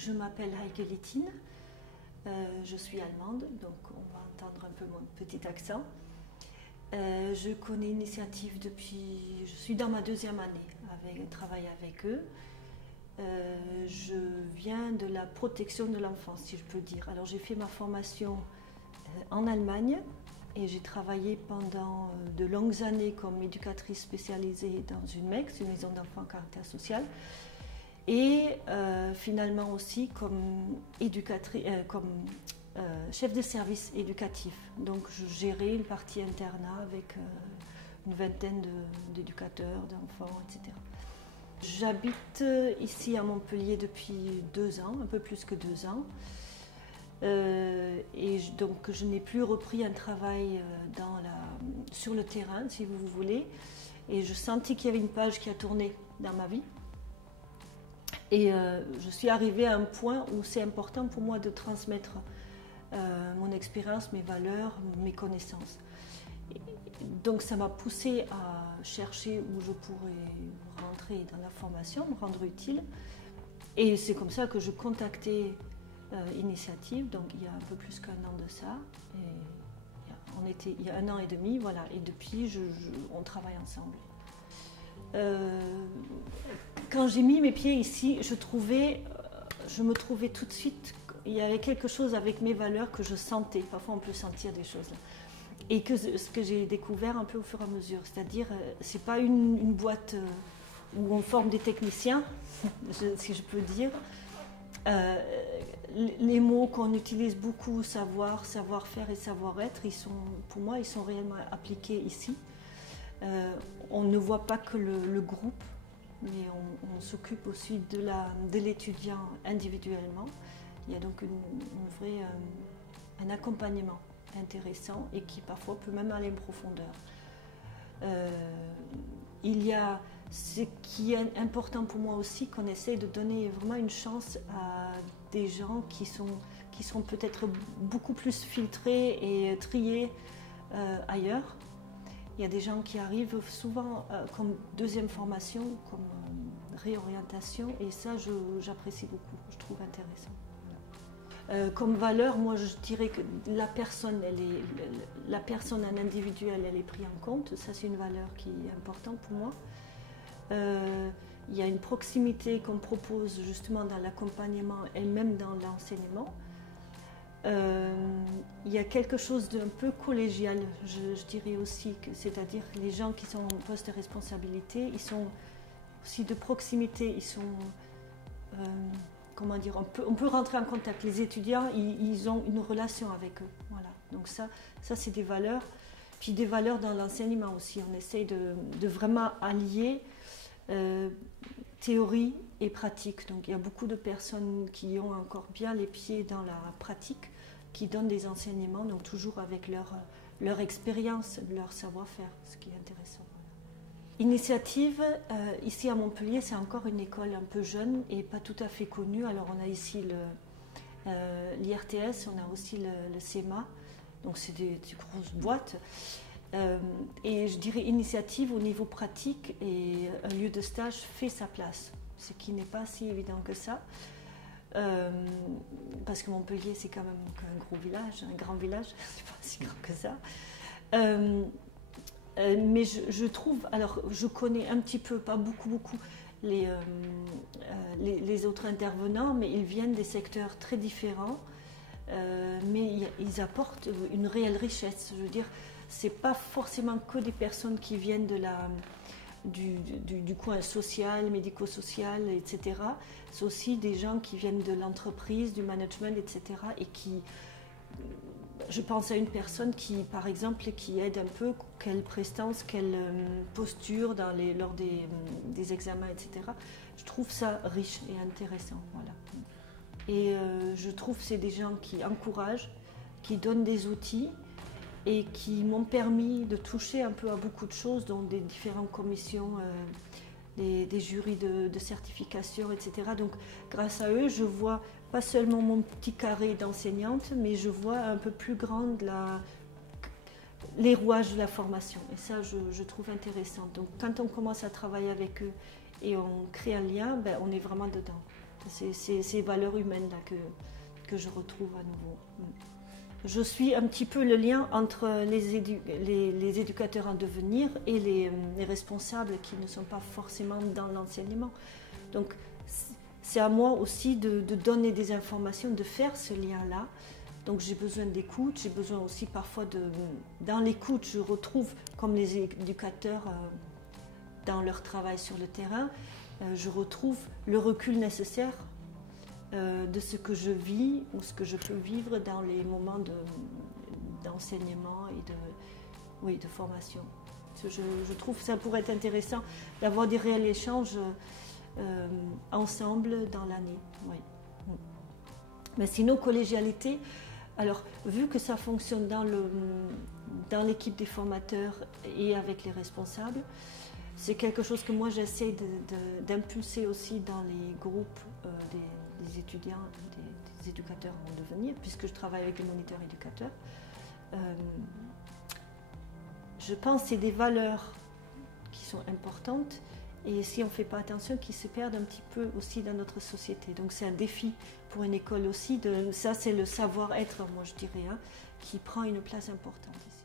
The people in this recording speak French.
Je m'appelle Heike Littin, je suis allemande, donc on va entendre un peu mon petit accent. Je connais Initiative depuis, je suis dans ma deuxième année avec travail avec eux. Je viens de la protection de l'enfance, si je peux dire. Alors j'ai fait ma formation en Allemagne et j'ai travaillé pendant de longues années comme éducatrice spécialisée dans une MEC, une maison d'enfants à caractère social. Et finalement aussi comme chef de service éducatif. Donc je gérais une partie internat avec une vingtaine d'éducateurs, d'enfants, etc. J'habite ici à Montpellier depuis 2 ans, un peu plus que 2 ans. Donc je n'ai plus repris un travail sur le terrain, si vous voulez. Et je sentis qu'il y avait une page qui a tourné dans ma vie. Et je suis arrivée à un point où c'est important pour moi de transmettre mon expérience, mes valeurs, mes connaissances. Donc ça m'a poussée à chercher où je pourrais rentrer dans la formation, me rendre utile. Et c'est comme ça que je contactais Initiative, donc il y a un peu plus qu'1 an de ça. Et il y a 1 an et demi, voilà. Et depuis, on travaille ensemble. Quand j'ai mis mes pieds ici, je me trouvais tout de suite, il y avait quelque chose avec mes valeurs que je sentais. Parfois on peut sentir des choses là. Et ce que j'ai découvert un peu au fur et à mesure, c'est-à-dire c'est pas une boîte où on forme des techniciens, si je peux dire. Les mots qu'on utilise beaucoup, savoir, savoir-faire et savoir-être, pour moi, ils sont réellement appliqués ici. On ne voit pas que le groupe, mais on s'occupe aussi de l'étudiant individuellement. Il y a donc un accompagnement intéressant et qui parfois peut même aller en profondeur. Il y a ce qui est important pour moi aussi, qu'on essaie de donner vraiment une chance à des gens qui sont peut-être beaucoup plus filtrés et triés ailleurs. Il y a des gens qui arrivent souvent comme deuxième formation, comme réorientation, et ça j'apprécie beaucoup, je trouve intéressant. Comme valeur, moi je dirais que la personne en individuel, elle est prise en compte. Ça c'est une valeur qui est importante pour moi. Il y a une proximité qu'on propose justement dans l'accompagnement et même dans l'enseignement. Il y a quelque chose d'un peu collégial, je dirais aussi, c'est-à-dire que les gens qui sont en poste de responsabilité, ils sont aussi de proximité, ils sont... comment dire, on peut rentrer en contact. Les étudiants, ils ont une relation avec eux. Voilà. Donc ça c'est des valeurs. Puis des valeurs dans l'enseignement aussi. On essaye de vraiment allier théorie et pratique. Donc il y a beaucoup de personnes qui ont encore bien les pieds dans la pratique, qui donnent des enseignements, donc toujours avec leur expérience, leur savoir-faire, ce qui est intéressant. Initiative, ici à Montpellier, c'est encore une école un peu jeune et pas tout à fait connue. Alors on a ici l'IRTS, on a aussi le CEMA, donc c'est des grosses boîtes. Et je dirais Initiative au niveau pratique et un lieu de stage fait sa place, ce qui n'est pas si évident que ça. Parce que Montpellier c'est quand même un gros village, un grand village, c'est pas si grand que ça. Mais je trouve, alors je connais un petit peu, pas beaucoup, les autres intervenants, mais ils viennent des secteurs très différents, mais ils apportent une réelle richesse. Je veux dire, c'est pas forcément que des personnes qui viennent du coin social, médico-social, etc. C'est aussi des gens qui viennent de l'entreprise, du management, etc. Et qui... Je pense à une personne qui, par exemple, qui aide un peu, quelle prestance, quelle posture lors des examens, etc. Je trouve ça riche et intéressant. Voilà. Et je trouve que c'est des gens qui encouragent, qui donnent des outils et qui m'ont permis de toucher un peu à beaucoup de choses, dont des différentes commissions, des jurys de certification, etc. Donc grâce à eux, je vois pas seulement mon petit carré d'enseignante, mais je vois un peu plus grande les rouages de la formation. Et ça, je trouve intéressant. Donc quand on commence à travailler avec eux et on crée un lien, on est vraiment dedans. C'est ces valeurs humaines-là que je retrouve à nouveau. Je suis un petit peu le lien entre les éducateurs en devenir et les responsables qui ne sont pas forcément dans l'enseignement. Donc c'est à moi aussi de donner des informations, de faire ce lien-là. Donc j'ai besoin d'écoute, j'ai besoin aussi parfois dans l'écoute, je retrouve comme les éducateurs dans leur travail sur le terrain, je retrouve le recul nécessaire de ce que je vis ou ce que je peux vivre dans les moments d'enseignement et de formation. Je trouve que ça pourrait être intéressant d'avoir des réels échanges ensemble dans l'année. Oui. Mais sinon, collégialité, alors vu que ça fonctionne dans l'équipe des formateurs et avec les responsables, c'est quelque chose que moi j'essaie d'impulser aussi dans les groupes des étudiants, des éducateurs en devenir, puisque je travaille avec les moniteurs éducateurs. Je pense que c'est des valeurs qui sont importantes et si on ne fait pas attention, qui se perdent un petit peu aussi dans notre société. Donc c'est un défi pour une école aussi. Ça c'est le savoir-être, moi je dirais, qui prend une place importante ici.